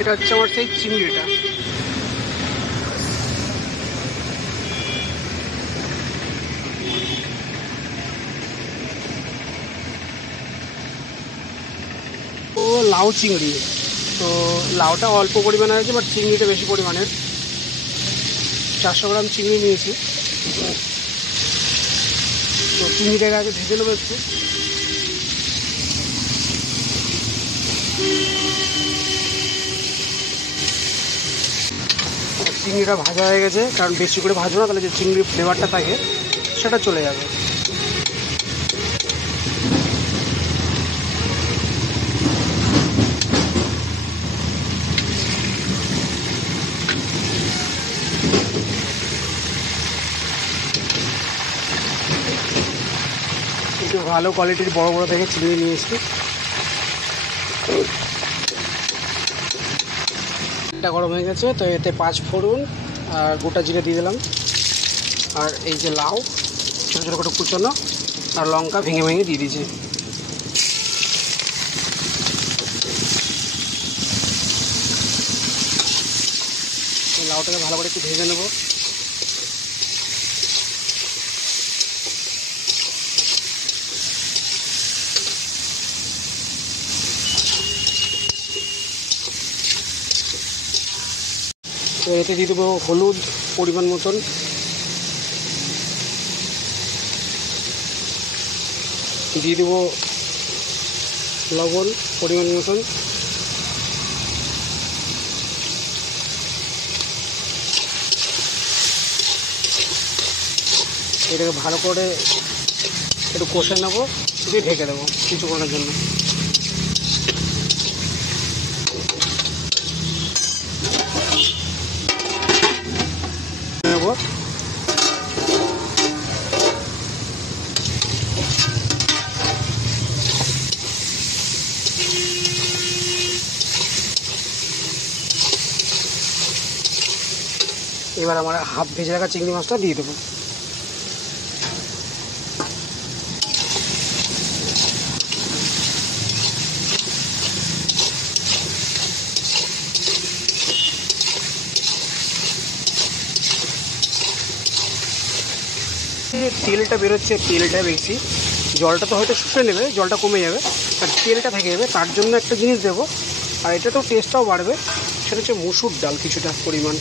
এটা হচ্ছে আমার সেই চিংড়িটা। ও লাউ চিংড়ি, তো লাউটা অল্প পরিমাণে আছে, বাট চিংড়িটা বেশি পরিমাণের। 400 গ্রাম চিংড়ি নিয়েছি। তো চিংড়িটাকে আগে ভেজে নেবো একটু। চিংড়িটা ভাজা হয়ে গেছে, কারণ বেশি করে ভাজবো না, তাহলে যে চিংড়ির ফ্লেভারটা থাকে সেটা চলে যাবে। একটু ভালো কোয়ালিটির বড় বড় থেকে চিংড়ি নিয়ে এসছি। এটা গরম হয়ে গেছে, তো এতে 5 ফোড়ন আর গোটা জিরে দিয়ে দিলাম, আর এই যে লাউ ছোটো ছোটো করে কুচোনো, আর লঙ্কা ভেঙে ভেঙে দিয়ে দিয়েছি। এই লাউটাকে ভালো করে একটু ভেজে নেবো। তো এতে দিয়ে দেবো হলুদ পরিমাণ মতন, দিয়ে দেবো লবণ পরিমাণ মতন, এটাকে ভালো করে একটু কষে নেবো, দিয়ে ঢেকে দেবো কিছুক্ষণের জন্য। নেবো এবার আমার হাফ ভেজে রাখা চিংড়ি মাছটা দিয়ে দেবো। তেলটা বেরোচ্ছে, তেলটা বেশি, জলটা তো হয়তো শুষে নেবে, জলটা কমে যাবে, আর তেলটা থেকে যাবে, তার জন্য একটা জিনিস দেবো, আর এটা তো টেস্টটাও বাড়বে, সেটা হচ্ছে মসুর ডাল কিছুটা পরিমাণ।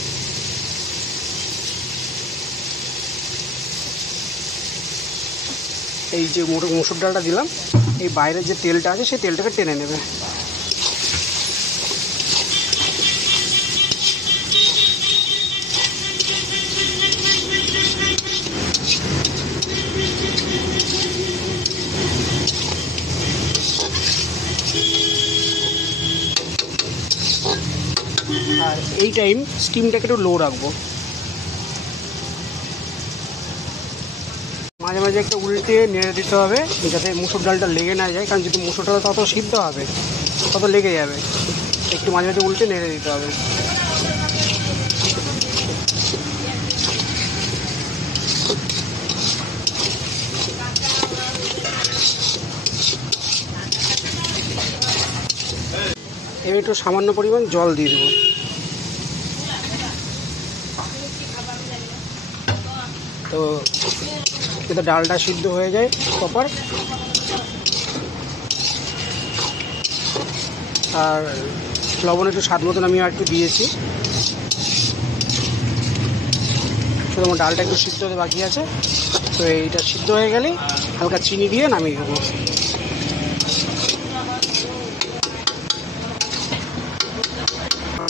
এই যে মসুর ডালটা দিলাম, এই বাইরের যে তেলটা আছে সেই তেলটাকে টেনে নেবে। আর এই টাইম স্টিমটাকে একটু লো রাখবো, মাঝে মাঝে একটা উল্টে নেড়ে দিতে হবে যাতে মুসুর ডালটা লেগে না যায়, কারণ যদি মুসুর ডাল তত সিদ্ধ হবে তত লেগে যাবে, একটু মাঝে মাঝে উল্টে নেড়ে দিতে হবে। এবার একটু সামান্য পরিমাণ জল দিয়ে দেবো। তো যাতে ডালটা সিদ্ধ হয়ে যায় প্রপার, আর লবণ একটু স্বাদ মতন আমি আর একটু দিয়েছি। শুধু আমার ডালটা একটু সিদ্ধ হতে বাকি আছে, তো এইটা সিদ্ধ হয়ে গেলেই হালকা চিনি দিয়ে নামিয়ে দেবো।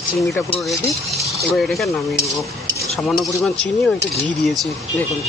চিংড়িটা পুরো রেডি, এবার এটাকে নামিয়ে দেবো। সামান্য পরিমাণ চিনি ও একটু ঘি দিয়েছি, দেখুন।